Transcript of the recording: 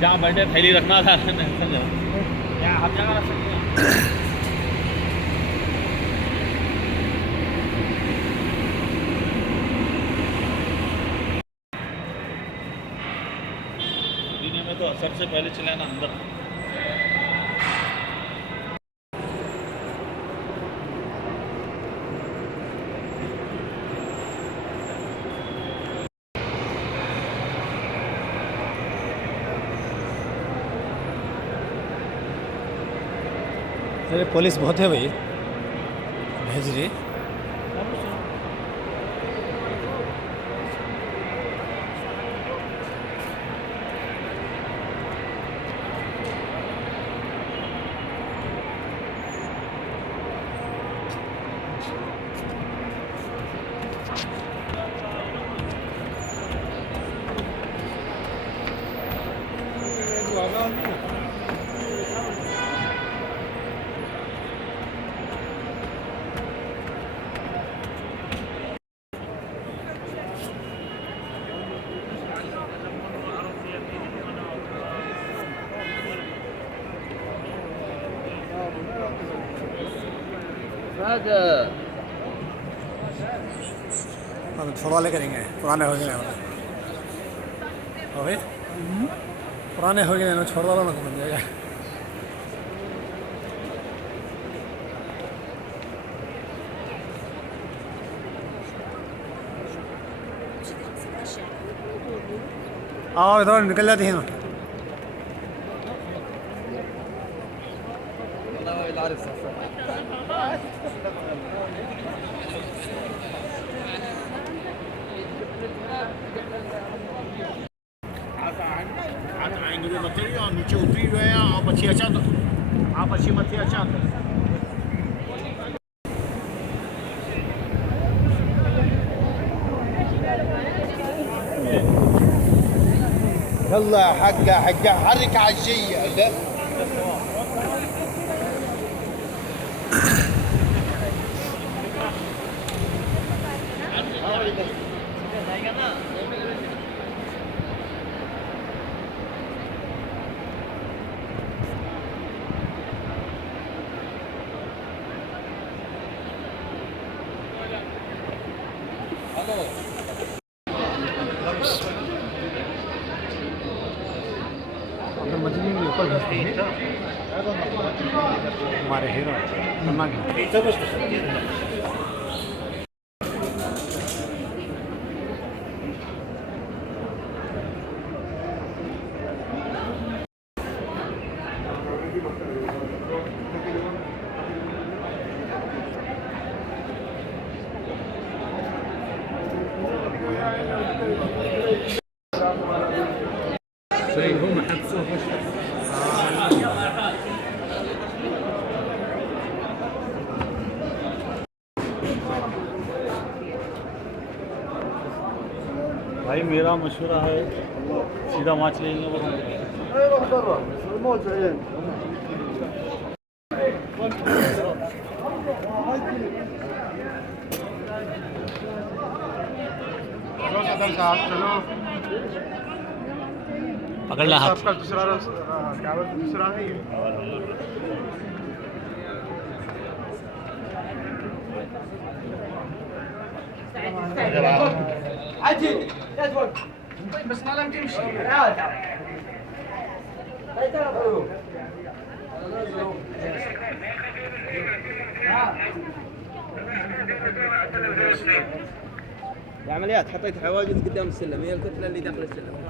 जहाँ बैठे थैली रखना था यहाँ हर जगह रख सकते हैं। दुनिया में तो सबसे पहले चलाना अंदर। अरे पुलिस बहुत है भाई, भेज रही। छोड़ वाले करेंगे, पुराने हो गए अभी, पुराने हो गए छोड़ वाला ना बन जाएगा। आओ इधर निकल जाती हैं। आएंगे तो बच्चे और नीचे उतरी हुए हैं आप अच्छी अच्छा तो आप अच्छी मत अच्छा يلا حقه حقه حرك على الجية لا मछली के ऊपर भेजते हैं हमारे हीरो هم حبسوه भाई मेरा मशवरा है सीधा वहाँ चलेंगे पकड़ ला हाथ आपका दूसरा दूसरा है ये عجل ادخل بس ما لم تمشي تعال العمليات حطيت حواجز قدام السلم، هي الكتلة اللي داخل السلم.